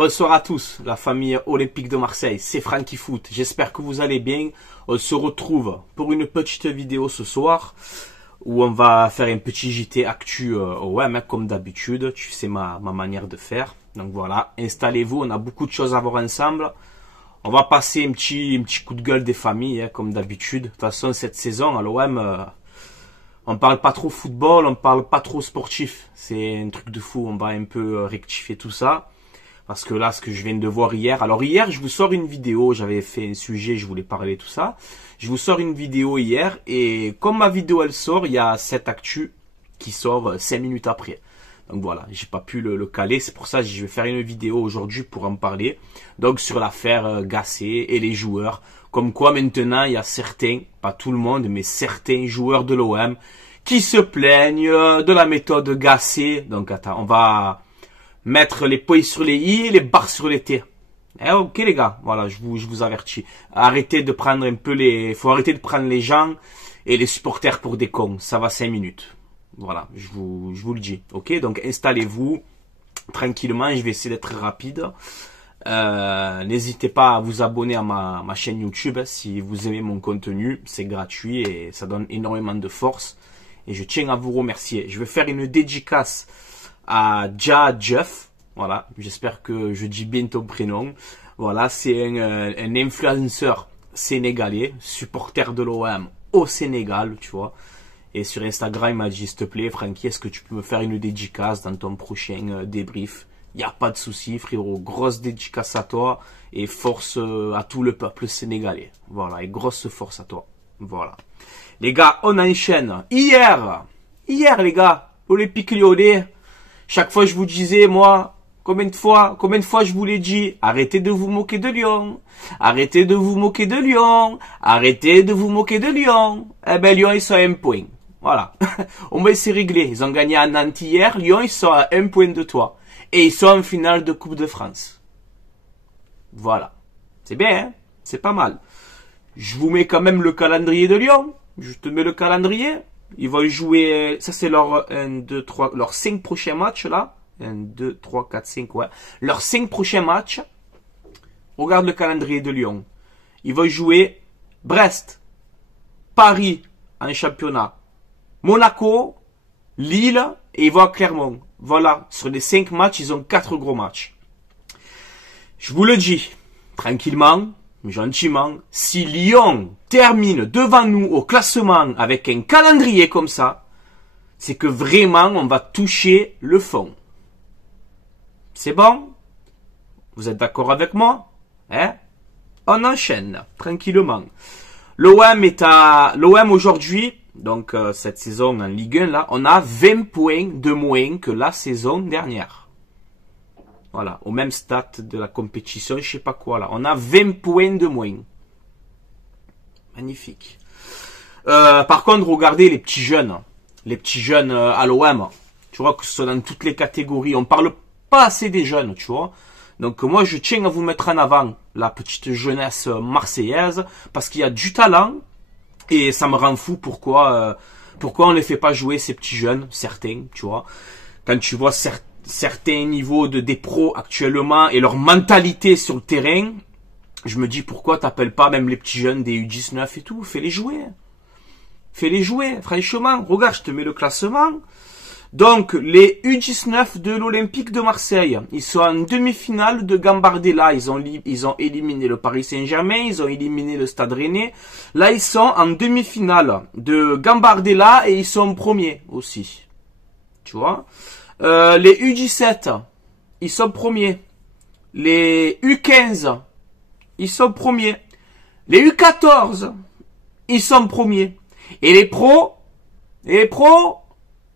Bonsoir à tous, la famille olympique de Marseille, c'est Francky Foot. J'espère que vous allez bien. On se retrouve pour une petite vidéo ce soir où on va faire un petit JT actu mec, comme d'habitude. Tu sais ma manière de faire. Donc voilà, installez-vous, on a beaucoup de choses à voir ensemble. On va passer un petit coup de gueule des familles, comme d'habitude. De toute façon, cette saison à l'OM, on parle pas trop football, on parle pas trop sportif. C'est un truc de fou, on va un peu rectifier tout ça. Parce que là, ce que je viens de voir hier... Alors hier, je vous sors une vidéo, j'avais fait un sujet, je voulais parler tout ça. Je vous sors une vidéo hier, et comme ma vidéo elle sort, il y a cette actu qui sort 5 minutes après. Donc voilà, j'ai pas pu le caler, c'est pour ça que je vais faire une vidéo aujourd'hui pour en parler. Donc sur l'affaire Gasset et les joueurs. Comme quoi maintenant, il y a certains, pas tout le monde, mais certains joueurs de l'OM qui se plaignent de la méthode Gasset. Donc attends, on va mettre les points sur les i et les barres sur les t. Ok les gars, voilà, je vous avertis. Arrêtez de prendre un peu faut arrêter de prendre les gens et les supporters pour des cons. Ça va 5 minutes. Voilà, je vous le dis. Ok, donc installez-vous tranquillement, je vais essayer d'être rapide. N'hésitez pas à vous abonner à ma chaîne YouTube si vous aimez mon contenu. C'est gratuit et ça donne énormément de force. Et je tiens à vous remercier. Je vais faire une dédicace à Jeff, voilà, j'espère que je dis bien ton prénom. Voilà, c'est un influenceur sénégalais, supporter de l'OM au Sénégal, tu vois. Et sur Instagram, il m'a dit, s'il te plaît, Francky, est-ce que tu peux me faire une dédicace dans ton prochain débrief? Il n'y a pas de souci, frérot. Grosse dédicace à toi et force à tout le peuple sénégalais. Voilà, et grosse force à toi. Voilà. Les gars, on enchaîne. Hier, les gars, Olympique Lyonnais. Chaque fois, je vous disais, moi, combien de fois je vous l'ai dit, arrêtez de vous moquer de Lyon. Arrêtez de vous moquer de Lyon. Arrêtez de vous moquer de Lyon. Eh ben, Lyon, ils sont à 1 point. Voilà. Au moins, c'est réglé. Ils ont gagné à Nantes hier. Lyon, ils sont à 1 point de toi. Et ils sont en finale de Coupe de France. Voilà. C'est bien, hein? C'est pas mal. Je vous mets quand même le calendrier de Lyon. Je te mets le calendrier. Ils vont jouer, ça c'est leur 5 prochains matchs là. 1, 2, 3, 4, 5, ouais. Leurs 5 prochains matchs. Regarde le calendrier de Lyon. Ils vont jouer Brest, Paris en championnat, Monaco, Lille et ils vont à Clermont. Voilà, sur les 5 matchs, ils ont 4 gros matchs. Je vous le dis, tranquillement, gentiment, si Lyon termine devant nous au classement avec un calendrier comme ça, c'est que vraiment on va toucher le fond. C'est bon? Vous êtes d'accord avec moi? Hein? On enchaîne tranquillement. L'OM aujourd'hui, donc cette saison en Ligue 1 là, on a 20 points de moins que la saison dernière. Voilà, au même stade de la compétition, je sais pas quoi là. On a 20 points de moins. Magnifique. Par contre, regardez les petits jeunes. Les petits jeunes à l'OM. Tu vois que ce sont dans toutes les catégories. On parle pas assez des jeunes, tu vois. Donc moi, je tiens à vous mettre en avant la petite jeunesse marseillaise. Parce qu'il y a du talent. Et ça me rend fou pourquoi on ne les fait pas jouer ces petits jeunes, certains, tu vois. Quand tu vois certains niveaux des pros actuellement et leur mentalité sur le terrain, je me dis pourquoi t'appelles pas même les petits jeunes des U19 et tout, fais-les jouer. Fais-les jouer, franchement. Regarde, je te mets le classement. Donc, les U19 de l'Olympique de Marseille, ils sont en demi-finale de Gambardella. Ils ont éliminé le Paris Saint-Germain, ils ont éliminé le Stade Rennais. Là, ils sont en demi-finale de Gambardella et ils sont premiers aussi. Tu vois? Les U17, ils sont premiers. Les U15, ils sont premiers. Les U14, ils sont premiers. Et les pros,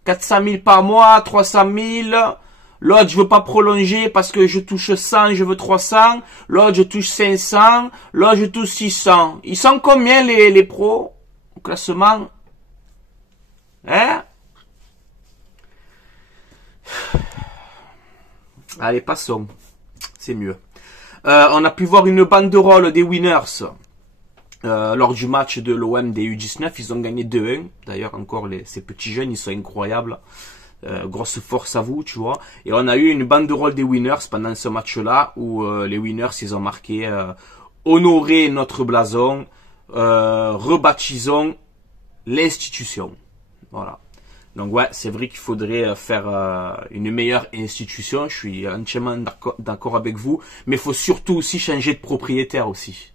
400 000 par mois, 300 000. L'autre, je veux pas prolonger parce que je touche 100, je veux 300. L'autre, je touche 500. L'autre, je touche 600. Ils sont combien les pros au classement? Hein? Allez, passons. C'est mieux. On a pu voir une banderole des Winners lors du match de l'OM des U19. Ils ont gagné 2-1. D'ailleurs, encore ces petits jeunes, ils sont incroyables. Grosse force à vous, tu vois. Et on a eu une banderole des winners pendant ce match-là où les winners, ils ont marqué honorer notre blason, rebaptisons l'institution. Voilà. Donc ouais, c'est vrai qu'il faudrait faire une meilleure institution. Je suis entièrement d'accord avec vous. Mais il faut surtout aussi changer de propriétaire aussi.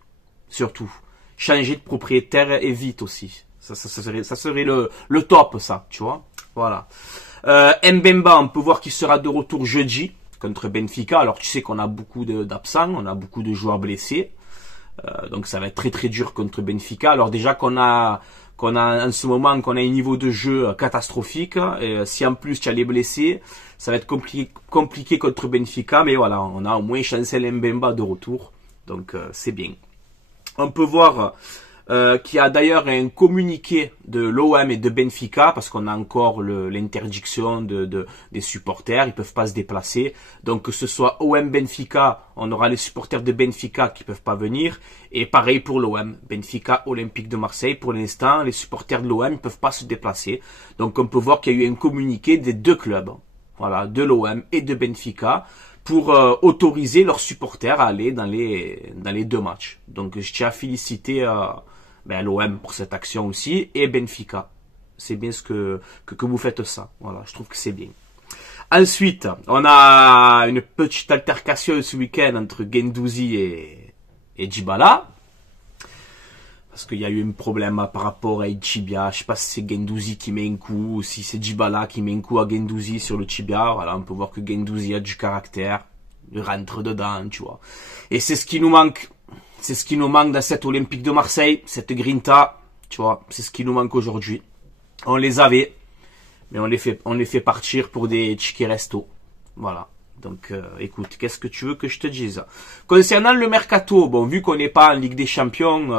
Surtout. Changer de propriétaire et vite aussi. Ça serait le top, ça, tu vois. Voilà. Mbemba, on peut voir qu'il sera de retour jeudi contre Benfica. Alors tu sais qu'on a beaucoup d'absents, on a beaucoup de joueurs blessés. Donc ça va être très très dur contre Benfica. Alors déjà qu'on a en ce moment qu'on a un niveau de jeu catastrophique, et si en plus tu as les blessés, ça va être compliqué contre Benfica, mais voilà, on a au moins Chancel Mbemba de retour, donc c'est bien. On peut voir qu'il y a d'ailleurs un communiqué de l'OM et de Benfica, parce qu'on a encore l'interdiction des supporters, ils peuvent pas se déplacer. Donc que ce soit OM Benfica, on aura les supporters de Benfica qui peuvent pas venir. Et pareil pour l'OM, Benfica Olympique de Marseille. Pour l'instant, les supporters de l'OM ne peuvent pas se déplacer. Donc on peut voir qu'il y a eu un communiqué des deux clubs, voilà, de l'OM et de Benfica, pour autoriser leurs supporters à aller dans les deux matchs. Donc je tiens à féliciter l'OM pour cette action aussi, et Benfica. C'est bien que vous faites ça. Voilà, je trouve que c'est bien. Ensuite, on a une petite altercation ce week-end entre Guendouzi et Djibala. Parce qu'il y a eu un problème par rapport à Tibia. Je sais pas si c'est Guendouzi qui met un coup, ou si c'est Djibala qui met un coup à Guendouzi sur le tibia. Voilà, on peut voir que Guendouzi a du caractère. Il rentre dedans, tu vois. Et c'est ce qui nous manque. C'est ce qui nous manque dans cette Olympique de Marseille, cette grinta, tu vois, c'est ce qui nous manque aujourd'hui. On les avait, mais on les fait partir pour des tickets resto. Voilà. Donc, écoute, qu'est-ce que tu veux que je te dise? Concernant le mercato, bon, vu qu'on n'est pas en Ligue des Champions,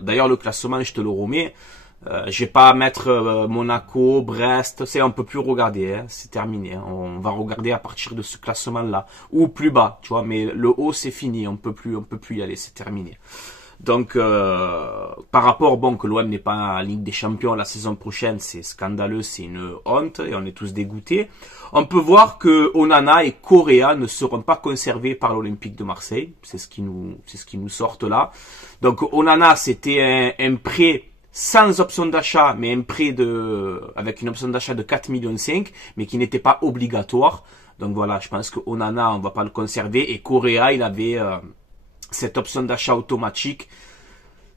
d'ailleurs le classement, je te le remets. Je vais pas mettre Monaco, Brest, on peut plus regarder, hein, c'est terminé. Hein. On va regarder à partir de ce classement-là ou plus bas, tu vois. Mais le haut c'est fini, on peut plus y aller, c'est terminé. Donc par rapport, bon, que l'OM n'est pas en Ligue des Champions la saison prochaine, c'est scandaleux, c'est une honte et on est tous dégoûtés. On peut voir que Onana et Correa ne seront pas conservés par l'Olympique de Marseille, c'est ce qui nous sortent là. Donc Onana, c'était un prêt sans option d'achat, mais un prêt avec une option d'achat de 4,5 millions, mais qui n'était pas obligatoire. Donc voilà, je pense que Onana, on va pas le conserver. Et Correa, il avait cette option d'achat automatique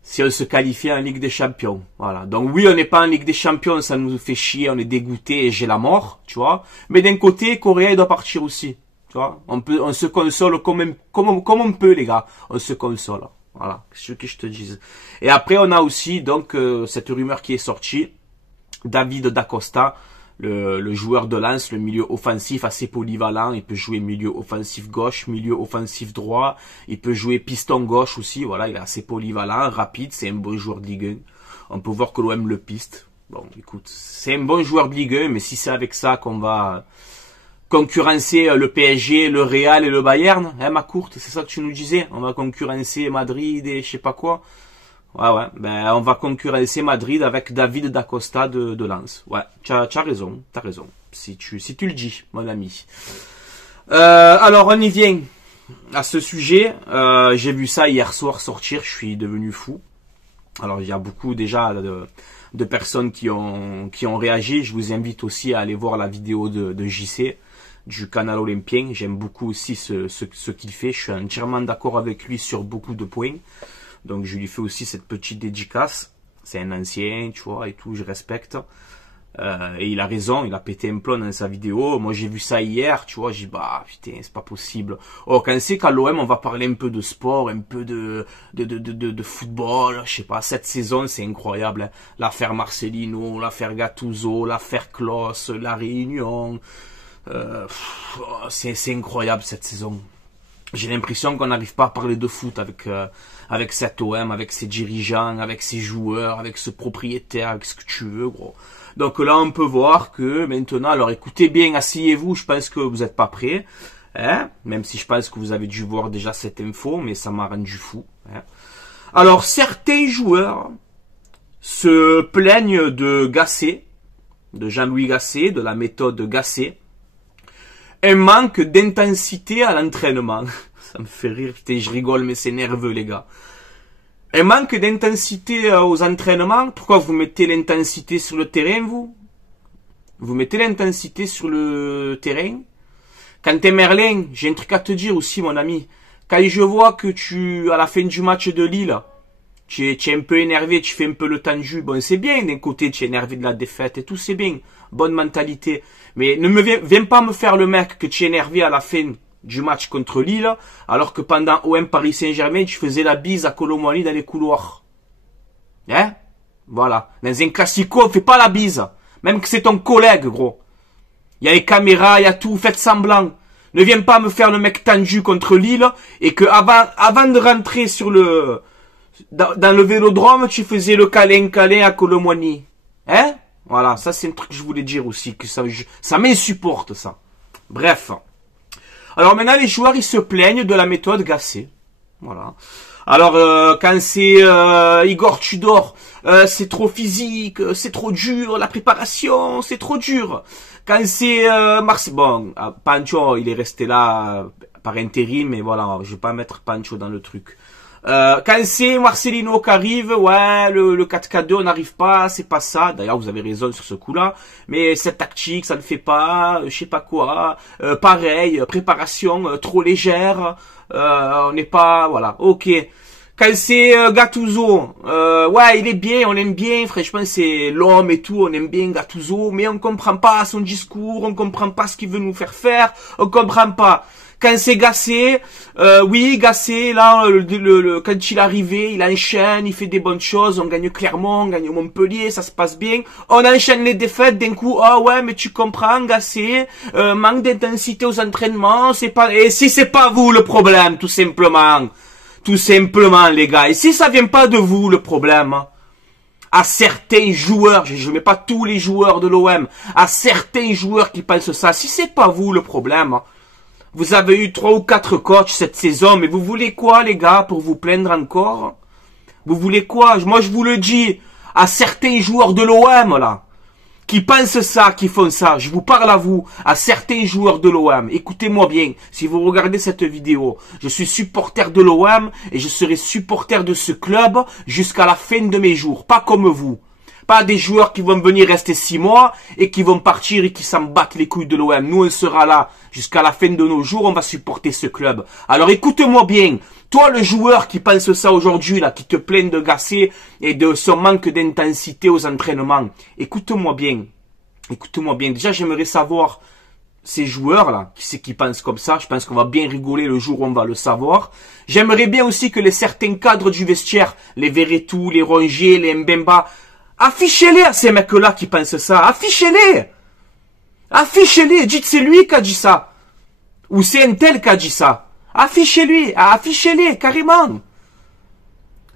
si on se qualifiait en Ligue des Champions. Voilà. Donc oui, on n'est pas en Ligue des Champions, ça nous fait chier, on est dégoûté et j'ai la mort, tu vois. Mais d'un côté, Correa, il doit partir aussi. Tu vois. On se console comme on peut, les gars. On se console. Voilà, ce que je te dise. Et après, on a aussi donc cette rumeur qui est sortie, David Dacosta, le joueur de Lens, le milieu offensif assez polyvalent. Il peut jouer milieu offensif gauche, milieu offensif droit. Il peut jouer piston gauche aussi. Voilà, il est assez polyvalent, rapide. C'est un bon joueur de Ligue 1. On peut voir que l'OM le piste. Bon, écoute, c'est un bon joueur de Ligue 1, mais si c'est avec ça qu'on va concurrencer le PSG, le Real et le Bayern, hein, ma courte, c'est ça que tu nous disais? On va concurrencer Madrid et je sais pas quoi. Ouais, ben on va concurrencer Madrid avec David Dacosta de Lens. Ouais, t'as raison, si tu le dis, mon ami. Alors on y vient à ce sujet. J'ai vu ça hier soir sortir, je suis devenu fou. Alors il y a beaucoup déjà de personnes qui ont réagi. Je vous invite aussi à aller voir la vidéo de JC du canal Olympien. J'aime beaucoup aussi ce qu'il fait. Je suis entièrement d'accord avec lui sur beaucoup de points. Donc je lui fais aussi cette petite dédicace. C'est un ancien, tu vois, et tout, je respecte. Et il a raison, il a pété un plomb dans sa vidéo. Moi j'ai vu ça hier, tu vois, j'ai dit bah putain, c'est pas possible. Oh, quand c'est qu'à l'OM on va parler un peu de sport, un peu de football, je sais pas, cette saison c'est incroyable. Hein. L'affaire Marcelino, l'affaire Gattuso, l'affaire Klos, la Réunion. C'est incroyable cette saison. J'ai l'impression qu'on n'arrive pas à parler de foot avec cet OM, avec ses dirigeants, avec ses joueurs, avec ce propriétaire, avec ce que tu veux, gros. Donc là, on peut voir que maintenant, alors écoutez bien, asseyez-vous, je pense que vous n'êtes pas prêts, hein, même si je pense que vous avez dû voir déjà cette info, mais ça m'a rendu fou. Hein. Alors, certains joueurs se plaignent de Gasset. de Jean-Louis Gasset, de la méthode Gasset. Un manque d'intensité à l'entraînement. Ça me fait rire, putain, je rigole, mais c'est nerveux, les gars. Un manque d'intensité aux entraînements. Pourquoi vous mettez l'intensité sur le terrain, vous? Vous mettez l'intensité sur le terrain. Quand t'es Merlin, j'ai un truc à te dire aussi, mon ami. Quand je vois que à la fin du match de Lille, tu es un peu énervé, tu fais un peu le tendu. Bon, c'est bien, d'un côté, tu es énervé de la défaite et tout, c'est bien. Bonne mentalité. Mais ne viens pas me faire le mec que tu es énervé à la fin du match contre Lille, alors que pendant OM Paris Saint-Germain, tu faisais la bise à Kolo Muani dans les couloirs. Hein? Voilà. Dans un classico, on fait pas la bise. Même que c'est ton collègue, gros. Il y a les caméras, il y a tout, faites semblant. Ne viens pas me faire le mec tendu contre Lille, et que avant de rentrer dans le vélodrome, tu faisais le câlin à Kolo Muani. Hein? Voilà, ça c'est un truc que je voulais dire aussi, que ça m'insupporte, ça. Bref. Alors maintenant, les joueurs, ils se plaignent de la méthode Gasset. Voilà. Alors, quand c'est Igor Tudor, c'est trop physique, c'est trop dur, la préparation, c'est trop dur. Quand c'est Marseille, bon, Pancho, il est resté là par intérim, mais voilà, je vais pas mettre Pancho dans le truc. Quand c'est Marcelino qui arrive, ouais, le 4-4-2, on n'arrive pas, c'est pas ça. D'ailleurs, vous avez raison sur ce coup-là. Mais cette tactique, ça ne fait pas, je sais pas quoi. Pareil, préparation trop légère. On n'est pas, voilà, ok. Quand c'est Gattuso, ouais, il est bien, on l'aime bien, franchement, c'est l'homme et tout, on aime bien Gattuso, mais on comprend pas son discours, on comprend pas ce qu'il veut nous faire, on comprend pas. Quand c'est Gasset, oui, Gasset, là, quand il est arrivé, il enchaîne, il fait des bonnes choses, on gagne Clermont, on gagne Montpellier, ça se passe bien. On enchaîne les défaites, d'un coup, ah ouais, mais tu comprends, Gasset, manque d'intensité aux entraînements, c'est pas, et si c'est pas vous le problème, tout simplement. Tout simplement, les gars. Et si ça vient pas de vous, le problème, à certains joueurs, je mets pas tous les joueurs de l'OM, à certains joueurs qui pensent ça, si c'est pas vous le problème, vous avez eu 3 ou 4 coachs cette saison, mais vous voulez quoi, les gars, pour vous plaindre encore? Vous voulez quoi? Moi, je vous le dis, à certains joueurs de l'OM, là, qui pensent ça, qui font ça, je vous parle à vous, à certains joueurs de l'OM, écoutez-moi bien, si vous regardez cette vidéo, je suis supporter de l'OM et je serai supporter de ce club jusqu'à la fin de mes jours, pas comme vous. Pas des joueurs qui vont venir rester 6 mois et qui vont partir et qui s'en battent les couilles de l'OM. Nous, on sera là jusqu'à la fin de nos jours, on va supporter ce club. Alors écoute-moi bien, toi le joueur qui pense ça aujourd'hui, là, qui te plaint de Gasset et de son manque d'intensité aux entraînements, écoute-moi bien. Écoute-moi bien. Déjà, j'aimerais savoir ces joueurs-là, qui c'est qui pensent comme ça. Je pense qu'on va bien rigoler le jour où on va le savoir. J'aimerais bien aussi que certains cadres du vestiaire, les Verretou, les Rongier, les Mbemba, affichez-les à ces mecs-là qui pensent ça. Affichez-les. Affichez-les. Dites c'est lui qui a dit ça. Ou c'est un tel qui a dit ça. Affichez-lui. Affichez-les, carrément.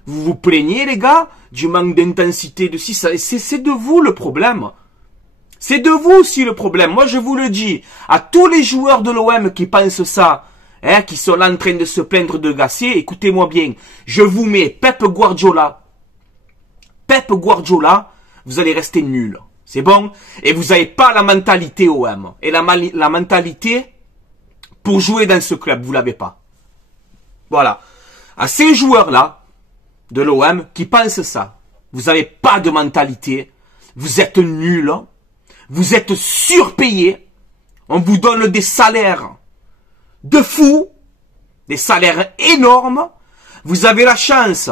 Vous vous plaignez, les gars, du manque d'intensité de si ça. C'est de vous le problème. C'est de vous aussi le problème. Moi, je vous le dis. À tous les joueurs de l'OM qui pensent ça, hein, qui sont là en train de se plaindre de Gasset, écoutez-moi bien. Je vous mets Pep Guardiola. Pep Guardiola, vous allez rester nul. C'est bon? Et vous n'avez pas la mentalité OM. Et la mentalité pour jouer dans ce club, vous l'avez pas. Voilà. À ces joueurs-là, de l'OM, qui pensent ça, vous n'avez pas de mentalité, vous êtes nuls, vous êtes surpayés, on vous donne des salaires de fous, des salaires énormes, vous avez la chance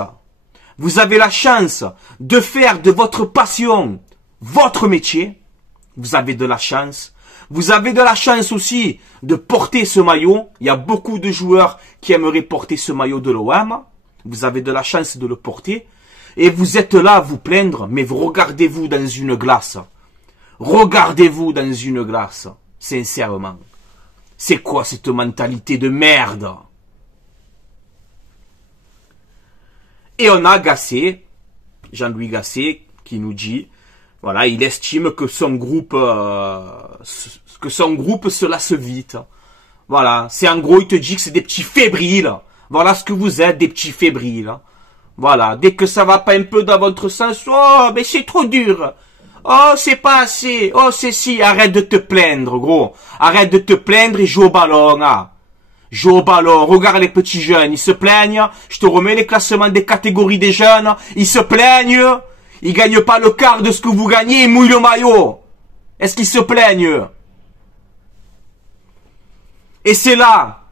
de faire de votre passion votre métier. Vous avez de la chance. Vous avez de la chance aussi de porter ce maillot. Il y a beaucoup de joueurs qui aimeraient porter ce maillot de l'OM. Vous avez de la chance de le porter. Et vous êtes là à vous plaindre, mais regardez-vous dans une glace. Regardez-vous dans une glace. Sincèrement. C'est quoi cette mentalité de merde? Et on a Gasset, Jean-Louis Gasset, qui nous dit, voilà, il estime que son groupe se lasse vite. Voilà, c'est en gros, il te dit que c'est des petits fébriles. Voilà ce que vous êtes, des petits fébriles. Voilà, dès que ça va pas un peu dans votre sens, oh, mais c'est trop dur. Oh, c'est pas assez. Oh, c'est si. Arrête de te plaindre, gros. Arrête de te plaindre et joue au ballon, ah. Joue au ballon. Regarde les petits jeunes. Ils se plaignent. Je te remets les classements des catégories des jeunes. Ils se plaignent. Ils gagnent pas le quart de ce que vous gagnez. Ils mouillent le maillot. Est-ce qu'ils se plaignent? Et c'est là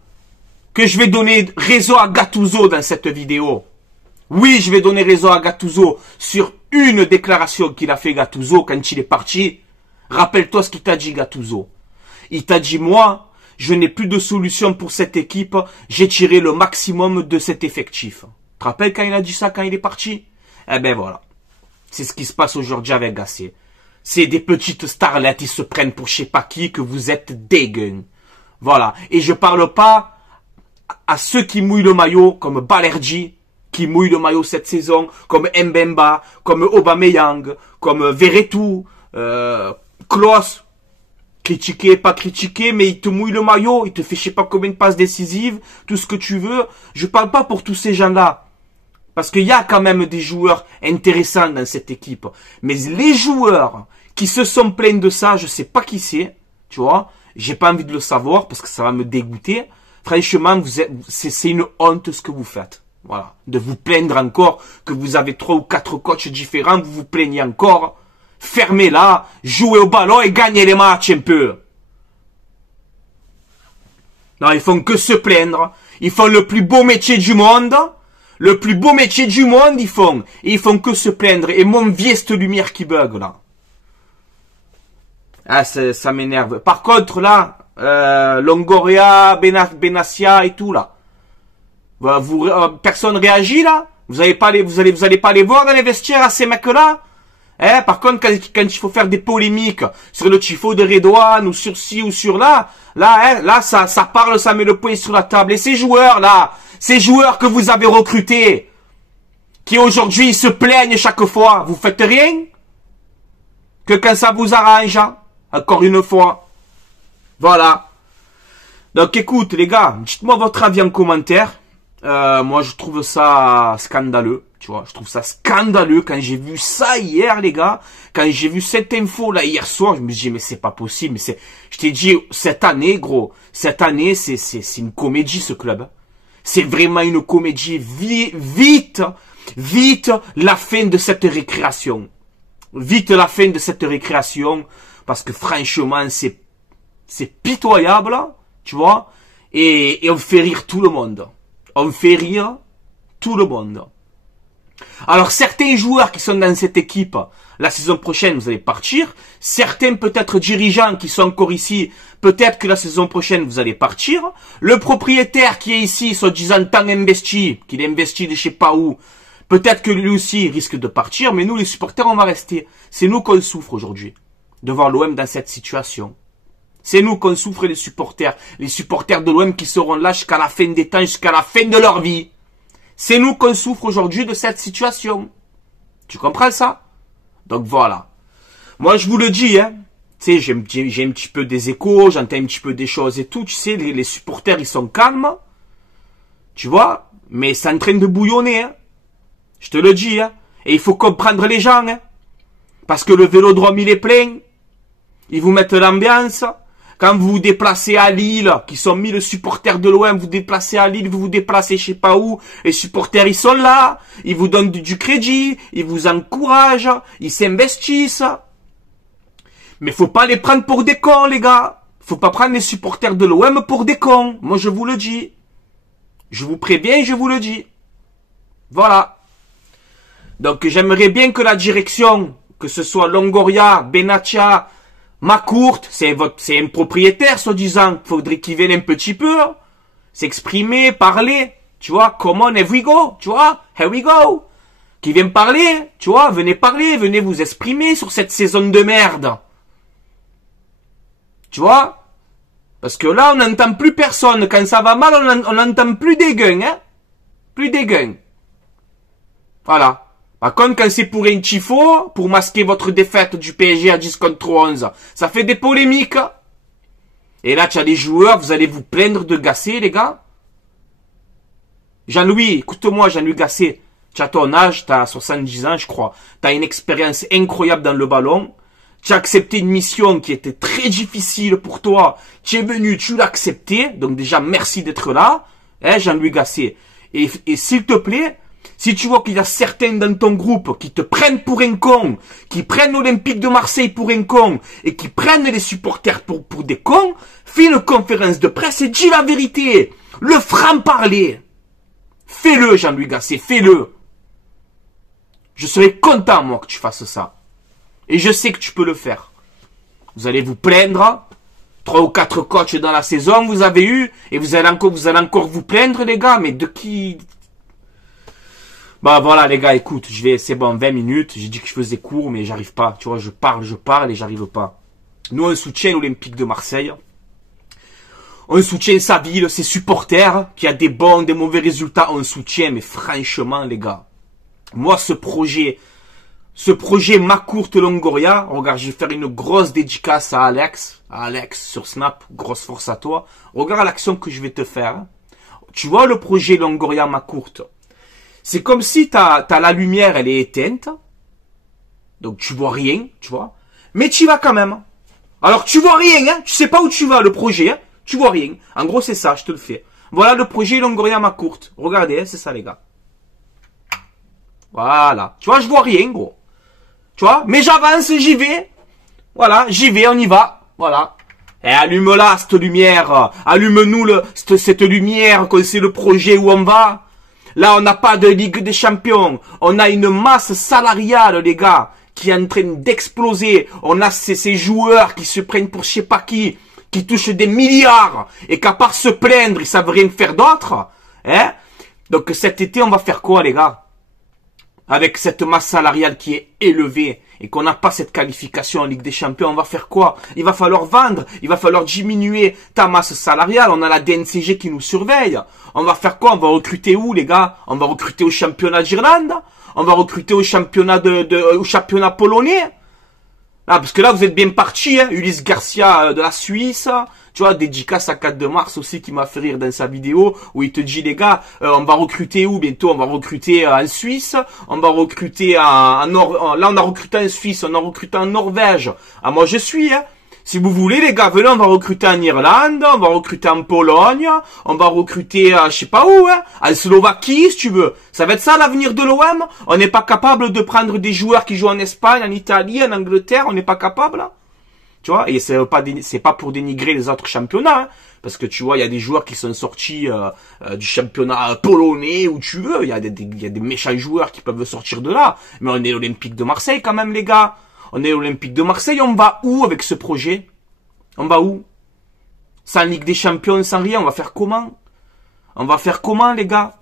que je vais donner raison à Gattuso dans cette vidéo. Oui, je vais donner raison à Gattuso sur une déclaration qu'il a fait Gattuso quand il est parti. Rappelle-toi ce qu'il t'a dit Gattuso. Il t'a dit, moi, je n'ai plus de solution pour cette équipe. J'ai tiré le maximum de cet effectif. Tu te rappelles quand il a dit ça, quand il est parti? Eh ben voilà. C'est ce qui se passe aujourd'hui avec Gasset. C'est des petites starlettes, ils se prennent pour je sais pas qui, que vous êtes dégueux. Voilà. Et je parle pas à ceux qui mouillent le maillot, comme Balerdi, qui mouille le maillot cette saison, comme Mbemba, comme Aubameyang, comme Verretou, Klose, critiqué, pas critiqué, mais il te mouille le maillot, il te fait je sais pas combien de passes décisives, tout ce que tu veux. Je parle pas pour tous ces gens-là. Parce qu'il y a quand même des joueurs intéressants dans cette équipe. Mais les joueurs qui se sont plaints de ça, je sais pas qui c'est, tu vois. J'ai pas envie de le savoir parce que ça va me dégoûter. Franchement, c'est une honte ce que vous faites. Voilà. De vous plaindre encore que vous avez 3 ou 4 coachs différents, vous vous plaignez encore. Fermez-la, jouez au ballon et gagnez les matchs un peu. Non, ils font que se plaindre. Ils font le plus beau métier du monde. Le plus beau métier du monde, ils font. Et ils font que se plaindre. Et mon vieux, cette lumière qui bug, là. Ah, ça m'énerve. Par contre, là, Longoria, Benassia et tout, là. Personne réagit, là? Vous allez pas les voir dans les vestiaires à ces mecs-là? Par contre, quand il faut faire des polémiques sur le tifo de Redouane ou sur ci ou sur là, ça parle, ça met le poing sur la table. Et ces joueurs, là, ces joueurs que vous avez recrutés, qui aujourd'hui se plaignent chaque fois, vous faites rien? Que quand ça vous arrange, hein? Encore une fois. Voilà. Donc écoute, les gars, dites-moi votre avis en commentaire. Moi, je trouve ça scandaleux. Tu vois, je trouve ça scandaleux quand j'ai vu ça hier, les gars. Quand j'ai vu cette info là hier soir, je me dis mais c'est pas possible. Mais c'est, je t'ai dit cette année, gros, cette année c'est une comédie ce club. C'est vraiment une comédie. Vite la fin de cette récréation. Vite la fin de cette récréation parce que franchement c'est pitoyable, tu vois. Et on fait rire tout le monde. On fait rire tout le monde. Alors, certains joueurs qui sont dans cette équipe, la saison prochaine, vous allez partir. Certains, peut-être, dirigeants qui sont encore ici, peut-être que la saison prochaine, vous allez partir. Le propriétaire qui est ici, soi-disant tant investi, qu'il est investi de je sais pas où, peut-être que lui aussi risque de partir, mais nous, les supporters, on va rester. C'est nous qu'on souffre aujourd'hui, de voir l'OM dans cette situation. C'est nous qu'on souffre, les supporters de l'OM qui seront là jusqu'à la fin des temps, jusqu'à la fin de leur vie. C'est nous qu'on souffre aujourd'hui de cette situation. Tu comprends ça? Donc voilà. Moi, je vous le dis, hein. Tu sais, j'ai un petit peu des échos, j'entends un petit peu des choses et tout. Tu sais, les supporters, ils sont calmes. Tu vois? Mais c'est en train de bouillonner, hein. Je te le dis, hein. Et il faut comprendre les gens, hein. Parce que le vélodrome, il est plein. Ils vous mettent l'ambiance. Quand vous vous déplacez à Lille, qui sont 1000 supporters de l'OM, vous déplacez à Lille, vous vous déplacez je sais pas où, les supporters ils sont là, ils vous donnent du crédit, ils vous encouragent, ils s'investissent. Mais faut pas les prendre pour des cons, les gars. Faut pas prendre les supporters de l'OM pour des cons. Moi je vous le dis. Je vous préviens, je vous le dis. Voilà. Donc j'aimerais bien que la direction, que ce soit Longoria, Benassia, Macourt, c'est un propriétaire, soi-disant. Faudrait qu'il vienne un petit peu, s'exprimer, parler. Tu vois, come on, here we go. Tu vois, here we go. Qui vienne parler, tu vois, venez parler, venez vous exprimer sur cette saison de merde. Tu vois? Parce que là, on n'entend plus personne. Quand ça va mal, on n'entend plus des gueules, hein. Plus des gueules. Voilà. Par contre, quand c'est pour un tifo, pour masquer votre défaite du PSG à 10 contre 11, ça fait des polémiques. Et là, tu as des joueurs, vous allez vous plaindre de Gasset, les gars. Jean-Louis, écoute-moi, Jean-Louis Gasset. Tu as ton âge, tu as 70 ans, je crois. Tu as une expérience incroyable dans le ballon. Tu as accepté une mission qui était très difficile pour toi. Tu es venu, tu l'as accepté. Donc déjà, merci d'être là. Hein, Jean-Louis Gasset. Et s'il te plaît, si tu vois qu'il y a certains dans ton groupe qui te prennent pour un con, qui prennent l'Olympique de Marseille pour un con, et qui prennent les supporters pour des cons, fais une conférence de presse et dis la vérité. Le franc-parler. Fais-le, Jean-Louis Gasset, fais-le. Je serais content, moi, que tu fasses ça. Et je sais que tu peux le faire. Vous allez vous plaindre. 3 ou 4 coachs dans la saison, vous avez eu. Et vous allez encore vous plaindre, les gars. Mais de qui... Bah voilà, les gars, écoute. C'est bon, 20 minutes. J'ai dit que je faisais court, mais j'arrive pas. Tu vois, je parle et j'arrive pas. Nous, on soutient l'Olympique de Marseille. On soutient sa ville, ses supporters. Qu'il y a des bons, des mauvais résultats, on soutient. Mais franchement, les gars. Moi, ce projet Macourte-Longoria, regarde, je vais faire une grosse dédicace à Alex sur Snap, grosse force à toi. Regarde l'action que je vais te faire. Tu vois le projet Longoria-Macourte. C'est comme si ta la lumière, elle est éteinte. Donc tu vois rien, tu vois. Mais tu y vas quand même. Alors tu vois rien, hein. Tu sais pas où tu vas, le projet, hein. Tu vois rien. En gros, c'est ça, je te le fais. Voilà le projet Longoria-Macourte. Regardez, hein, c'est ça, les gars. Voilà. Tu vois, je vois rien, gros. Tu vois, mais j'avance, j'y vais. Voilà, j'y vais, on y va. Voilà. Et allume-la, cette lumière. Allume-nous cette lumière, qu'on sait le projet où on va. Là, on n'a pas de Ligue des Champions. On a une masse salariale, les gars, qui est en train d'exploser. On a ces joueurs qui se prennent pour je sais pas qui touchent des milliards. Et qu'à part se plaindre, ils savent rien faire d'autre. Hein? Donc cet été, on va faire quoi, les gars? Avec cette masse salariale qui est élevée et qu'on n'a pas cette qualification en Ligue des Champions, on va faire quoi? Il va falloir vendre, il va falloir diminuer ta masse salariale, on a la DNCG qui nous surveille. On va faire quoi? On va recruter où, les gars? On va recruter au championnat d'Irlande? On va recruter au championnat au championnat polonais? Ah, parce que là, vous êtes bien partis, hein. Ulysse Garcia de la Suisse. Tu vois, dédicace à 4 de mars aussi qui m'a fait rire dans sa vidéo où il te dit, les gars, on va recruter où bientôt? On va recruter en Suisse. On va recruter là, on a recruté en Suisse. On a recruté en Norvège. Ah, moi, je suis, hein. Si vous voulez, les gars, venez, on va recruter en Irlande, on va recruter en Pologne, on va recruter, je sais pas où, hein, en Slovaquie, si tu veux. Ça va être ça, l'avenir de l'OM? On n'est pas capable de prendre des joueurs qui jouent en Espagne, en Italie, en Angleterre, on n'est pas capable, hein. Tu vois, et c'est pas pour dénigrer les autres championnats, hein, parce que tu vois, il y a des joueurs qui sont sortis du championnat polonais, où tu veux, il y a des méchants joueurs qui peuvent sortir de là, mais on est l'Olympique de Marseille quand même, les gars. On est l'Olympique de Marseille, on va où avec ce projet? On va où? Sans Ligue des Champions, sans rien, on va faire comment? On va faire comment, les gars?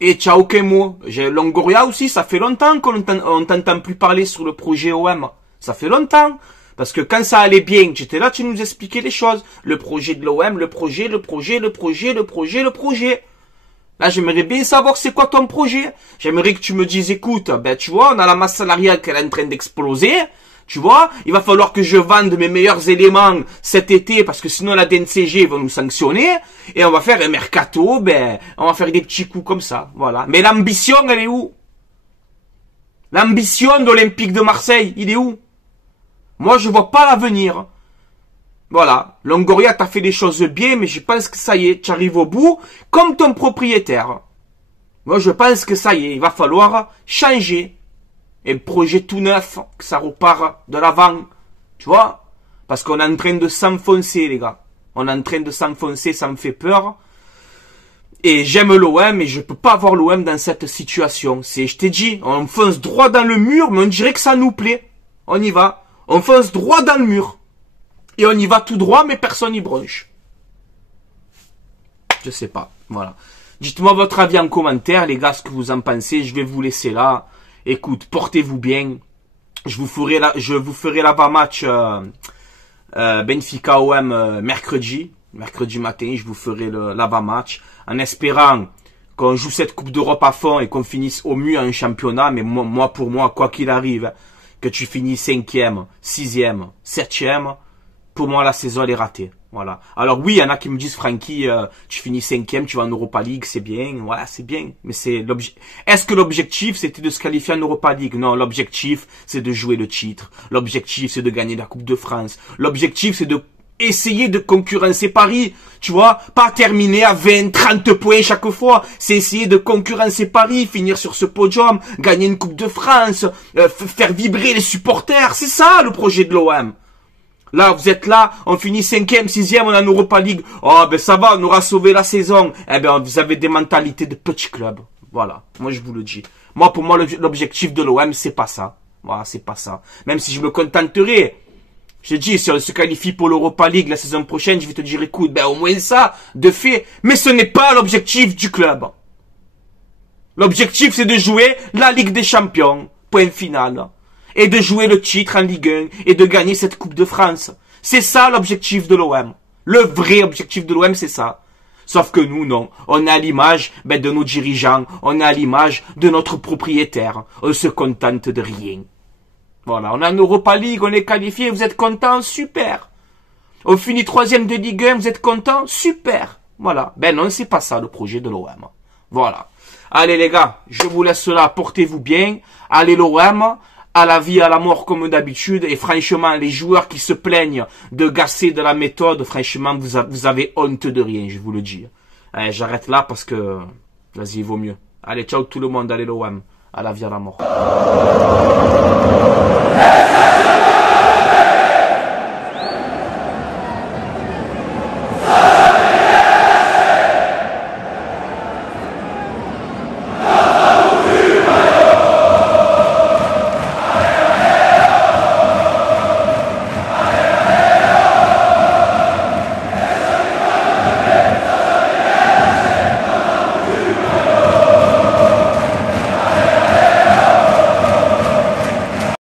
Et t'as aucun mot. J'ai Longoria aussi, ça fait longtemps qu'on t'entend plus parler sur le projet OM. Ça fait longtemps. Parce que quand ça allait bien, j'étais là, tu nous expliquais les choses. Le projet de l'OM, le projet. Là, j'aimerais bien savoir c'est quoi ton projet. J'aimerais que tu me dises, écoute, ben, tu vois, on a la masse salariale qui est en train d'exploser. Tu vois, il va falloir que je vende mes meilleurs éléments cet été parce que sinon la DNCG va nous sanctionner. Et on va faire un mercato, ben, on va faire des petits coups comme ça. Voilà. Mais l'ambition, elle est où? L'ambition d'Olympique de Marseille, il est où? Moi, je vois pas l'avenir. Voilà, Longoria t'a fait les choses bien, mais je pense que ça y est, tu arrives au bout, comme ton propriétaire. Moi, je pense que ça y est, il va falloir changer. Et le projet tout neuf, que ça repart de l'avant. Tu vois? Parce qu'on est en train de s'enfoncer, les gars. On est en train de s'enfoncer, ça me fait peur. Et j'aime l'OM, mais je peux pas avoir l'OM dans cette situation. Je t'ai dit, on fonce droit dans le mur, mais on dirait que ça nous plaît. On y va. On fonce droit dans le mur. Et on y va tout droit, mais personne n'y bronche. Je sais pas. Voilà. Dites-moi votre avis en commentaire, les gars, ce que vous en pensez. Je vais vous laisser là. Écoute, portez-vous bien. Je vous ferai l'avant-match Benfica OM mercredi. Mercredi matin, je vous ferai l'avant-match. En espérant qu'on joue cette Coupe d'Europe à fond et qu'on finisse au mieux en championnat. Mais moi, pour moi, quoi qu'il arrive, que tu finisses 5e, 6e, 7e, pour moi, la saison, elle est ratée. Voilà. Alors oui, il y en a qui me disent, Francky, tu finis 5e, tu vas en Europa League, c'est bien. Voilà, c'est bien. Mais c'est est-ce que l'objectif, c'était de se qualifier en Europa League? Non, l'objectif, c'est de jouer le titre. L'objectif, c'est de gagner la Coupe de France. L'objectif, c'est de essayer de concurrencer Paris, tu vois, pas terminer à 20, 30 points chaque fois, c'est essayer de concurrencer Paris, finir sur ce podium, gagner une Coupe de France, faire vibrer les supporters, c'est ça le projet de l'OM. Là, vous êtes là, on finit 5e, 6e, on est en Europa League, oh ben ça va, on aura sauvé la saison. Eh ben vous avez des mentalités de petits clubs, voilà, moi je vous le dis. Moi, pour moi, l'objectif de l'OM, c'est pas ça, voilà, c'est pas ça. Même si je me contenterai, je te dis, si on se qualifie pour l'Europa League la saison prochaine, je vais te dire, écoute, ben au moins ça, de fait. Mais ce n'est pas l'objectif du club. L'objectif, c'est de jouer la Ligue des Champions, point final. Et de jouer le titre en Ligue 1 et de gagner cette Coupe de France. C'est ça l'objectif de l'OM. Le vrai objectif de l'OM, c'est ça. Sauf que nous, non. On est à l'image de nos dirigeants. On est à l'image de notre propriétaire. On se contente de rien. Voilà, on est en Europa League, on est qualifié, vous êtes content, super. On finit 3e de Ligue 1, vous êtes content, super. Voilà, ben non, c'est pas ça le projet de l'OM. Voilà. Allez les gars, je vous laisse là, portez-vous bien. Allez l'OM, à la vie, à la mort comme d'habitude. Et franchement, les joueurs qui se plaignent de gasser de la méthode, franchement, vous avez honte de rien, je vous le dis. Allez, j'arrête là parce que, vas-y, il vaut mieux. Allez, ciao tout le monde, allez l'OM. À la vie, à la mort.